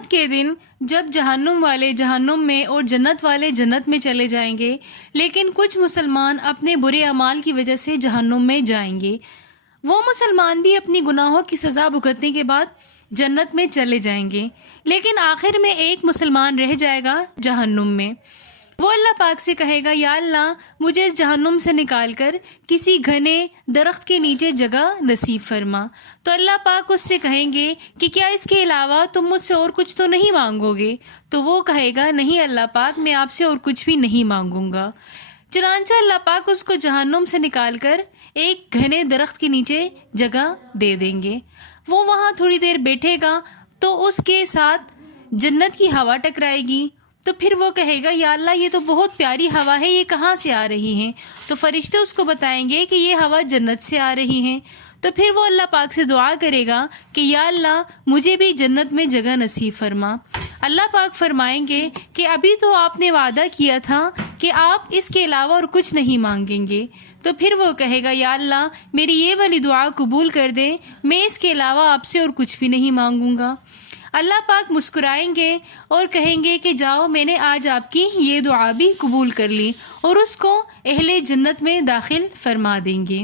قیامت کے دن جب جہنم والے جہنم میں اور جنت والے جنت میں چلے جائیں گے، لیکن کچھ مسلمان اپنے برے اعمال کی وجہ سے جہنم میں جائیں گے، وہ مسلمان بھی اپنی گناہوں کی سزا بھگتنے کے بعد جنت میں چلے جائیں گے، لیکن آخر میں ایک مسلمان رہ جائے گا جہنم میں۔ وہ اللہ پاک سے کہے گا، یا اللہ مجھے اس جہنم سے نکال کر کسی گھنے درخت کے نیچے جگہ نصیب فرما۔ تو اللہ پاک اس سے کہیں گے کہ کیا اس کے علاوہ تم مجھ سے اور کچھ تو نہیں مانگو گے؟ تو وہ کہے گا، نہیں اللہ پاک، میں آپ سے اور کچھ بھی نہیں مانگوں گا۔ چنانچہ اللہ پاک اس کو جہنم سے نکال کر ایک گھنے درخت کے نیچے جگہ دے دیں گے۔ وہ وہاں تھوڑی دیر بیٹھے گا تو اس کے ساتھ جنت کی ہوا ٹکرائے گی، تو پھر وہ کہے گا، یا اللہ یہ تو بہت پیاری ہوا ہے، یہ کہاں سے آ رہی ہیں؟ تو فرشتے اس کو بتائیں گے کہ یہ ہوا جنت سے آ رہی ہیں۔ تو پھر وہ اللہ پاک سے دعا کرے گا کہ یا اللہ مجھے بھی جنت میں جگہ نصیب فرما۔ اللہ پاک فرمائیں گے کہ ابھی تو آپ نے وعدہ کیا تھا کہ آپ اس کے علاوہ اور کچھ نہیں مانگیں گے۔ تو پھر وہ کہے گا، یا اللہ میری یہ والی دعا قبول کر دیں، میں اس کے علاوہ آپ سے اور کچھ بھی نہیں مانگوں گا۔ اللہ پاک مسکرائیں گے اور کہیں گے کہ جاؤ، میں نے آج آپ کی یہ دعا بھی قبول کر لی، اور اس کو اہل جنت میں داخل فرما دیں گے۔